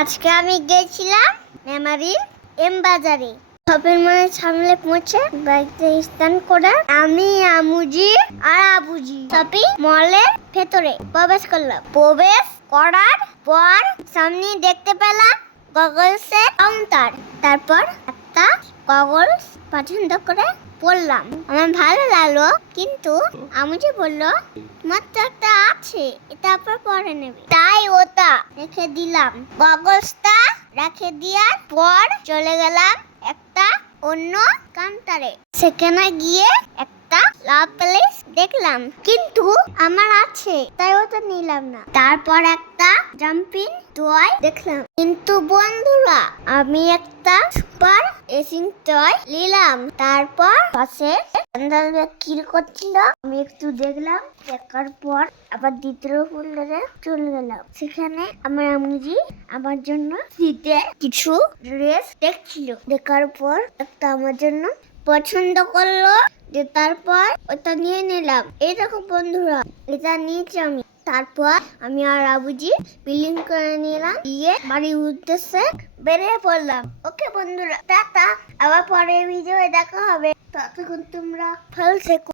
আজকে আমি গেছিলাম মেমারির এম বাজারে। শপিং মলের সামনে পৌঁছে বাইকতে স্ট্যান্ড করে আমি আমুজি আর আবুজি শপিং মলের ভেতরে প্রবেশ করলাম। প্রবেশ করার পর সামনে দেখতে পেলাম গগলসের কাউন্টার। তারপর একটা গগলস পছন্দ করে পড়লাম। আমার ভালো লাগলো, কিন্তু আমুজি বললো তোমার তো একটা আছে, এটা আবার পরে নেবে। তাই ওটা রেখে দিলাম। গগলসটা রেখে দেওয়ার পর চলে গেলাম একটা অন্য কাউন্টারে। সেখানে গিয়ে একটা লাভ প্লেস দেখলাম, কিন্তু আমার আছে তাই ওটা নিলাম না। তারপর একটা জাম্পিং টয় দেখলাম, কিন্তু বন্ধুরা আমি একটা সুপার এসিং টয় নিলাম। তারপর পাশে স্যান্ডেল কিল করছিল, আমি একটু দেখলাম। দেখার পর আবার দ্বিতীয় ফ্লোরে চলে গেলাম। সেখানে আমার আম্মুজি আমার জন্য শীতে কিছু ড্রেস দেখছিল। দেখার পর একটা আমার জন্য পছন্দ করলো, যে তারপর ওটা নিয়ে নিলাম। এই দেখো বন্ধুরা, এটা নিয়েছি আমি। তারপর আমি আর আবুজি বিলিং করে নিলাম, দিয়ে বাড়ির উদ্দেশ্যে বেরিয়ে পড়লাম। ওকে বন্ধুরা, টাটা, আবার পরের ভিডিওয়ে দেখা হবে। ততক্ষণ তোমরা ভালো থেকো।